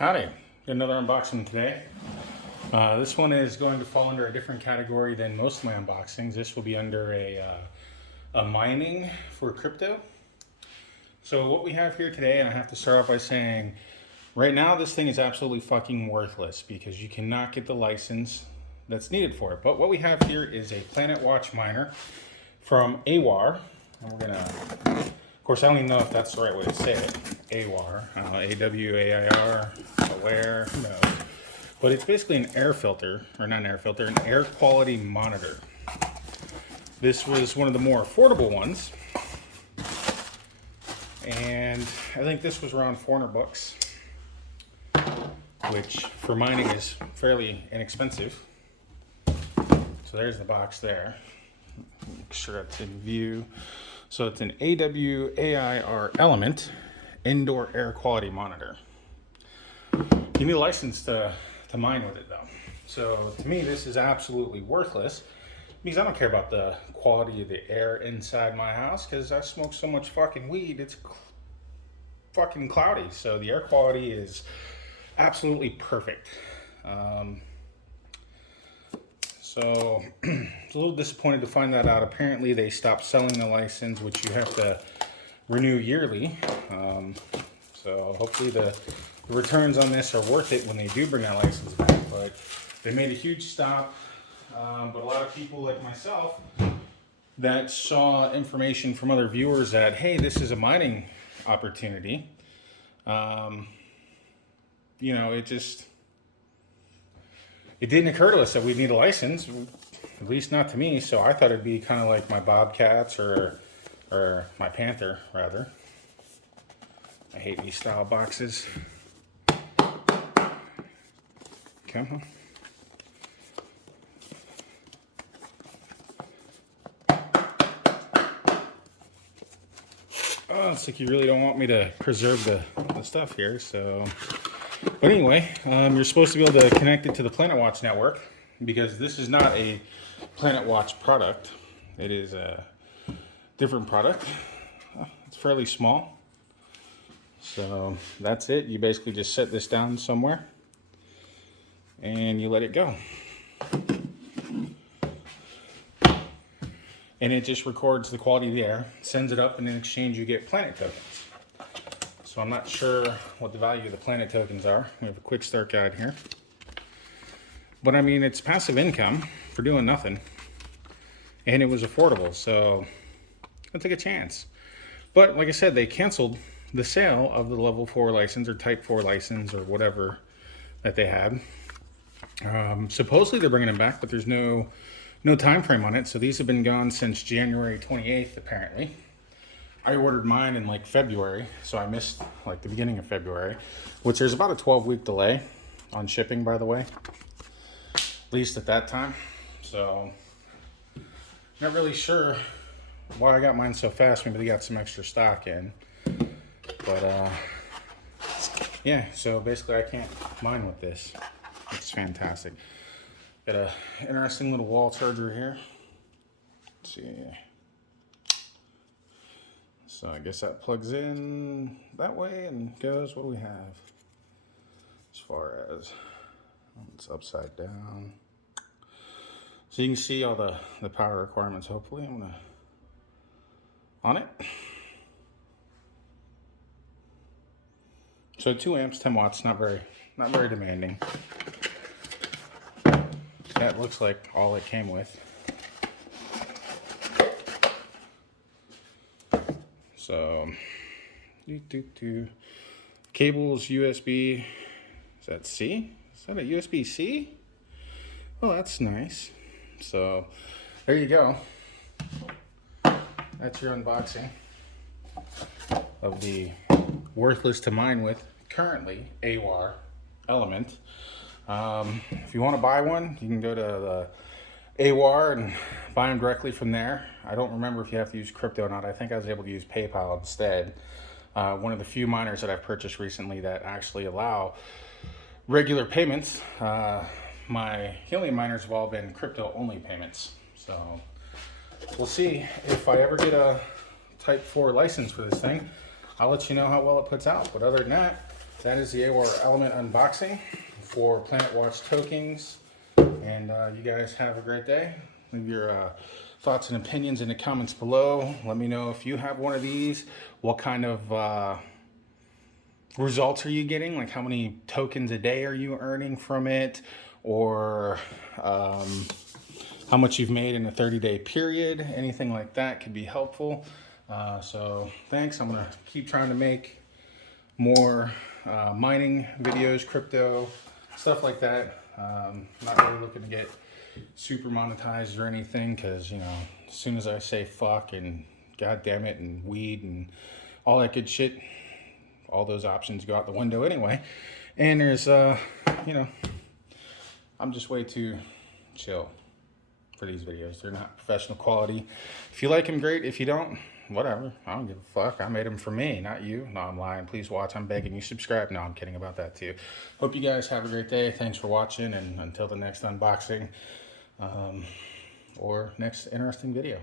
Howdy, got another unboxing today. This one is going to fall under a different category than most of my unboxings. This will be under a mining for crypto. So what we have here today, and I have to start off by saying, right now this thing is absolutely fucking worthless because you cannot get the license that's needed for it. But what we have here is a Planetwatch miner from Awair, and we're gonna, of course I don't even know if that's the right way to say it, Awair, A-W-A-I-R, Awair, who knows. But it's basically an air filter, or not an air filter, an air quality monitor. This was one of the more affordable ones, and I think this was around 400 bucks, which for mining is fairly inexpensive. So there's the box there. Make sure that's in view. So it's an Awair Element indoor air quality monitor. You need a license to mine with it though. So to me, this is absolutely worthless because I don't care about the quality of the air inside my house because I smoke so much fucking weed, it's fucking cloudy. So the air quality is absolutely perfect. So I was a little disappointed to find that out. Apparently they stopped selling the license, which you have to renew yearly. So hopefully the returns on this are worth it when they do bring that license back. But they made a huge stop. But a lot of people like myself that saw information from other viewers that, hey, this is a mining opportunity. You know, it didn't occur to us that we'd need a license, at least not to me. So I thought it'd be kind of like my Bobcats or my Panther, rather. I hate these style boxes. Come on. Oh, it's like you really don't want me to preserve the stuff here, so. But anyway, you're supposed to be able to connect it to the Planetwatch network because this is not a Planetwatch product. It is a different product. It's fairly small. So that's it. You basically just set this down somewhere and you let it go. And it just records the quality of the air, sends it up, and in exchange you get planet tokens. So I'm not sure what the value of the planet tokens are. We have a quick start guide here. But I mean, it's passive income for doing nothing. And it was affordable, so I'll take a chance. But like I said, they canceled the sale of the level 4 license or type 4 license or whatever that they had. Supposedly they're bringing them back, but there's no time frame on it. So these have been gone since January 28th, apparently. I ordered mine in like February, so I missed like the beginning of February, which there's about a 12-week delay on shipping, by the way, at least at that time. So not really sure why I got mine so fast. Maybe they got some extra stock in, but yeah, so basically I can't mine with this. It's fantastic. Got a interesting little wall charger here. Let's see. So I guess that plugs in that way and goes. What do we have? As far as it's upside down. So you can see all the power requirements, hopefully. I'm gonna on it. So 2 amps, 10 watts, not very demanding. That looks like all it came with. So, cables, USB, is that C? Is that a USB-C? Oh, that's nice. So, there you go. That's your unboxing of the worthless to mine with, currently, Awair Element. If you want to buy one, you can go to the Awair and buy them directly from there. I don't remember if you have to use crypto or not. I think I was able to use PayPal instead. One of the few miners that I've purchased recently that actually allow regular payments. My helium miners have all been crypto only payments. So we'll see if I ever get a type 4 license for this thing. I'll let you know how well it puts out. But other than that, that is the Awair Element unboxing for Planetwatch tokens. And you guys have a great day. Leave your thoughts and opinions in the comments below. Let me know if you have one of these. What kind of results are you getting? Like how many tokens a day are you earning from it? Or how much you've made in a 30-day period? Anything like that could be helpful. So thanks. I'm gonna keep trying to make more mining videos, crypto, stuff like that. Not really looking to get super monetized or anything, because, you know, as soon as I say fuck and god damn it and weed and all that good shit, all those options go out the window anyway. And there's you know, I'm just way too chill for these videos. They're not professional quality. If you like them, great. If you don't, whatever. I don't give a fuck. I made them for me, not you. No, I'm lying. Please watch. I'm begging you. Subscribe. No, I'm kidding about that too. Hope you guys have a great day. Thanks for watching, and until the next unboxing or next interesting video.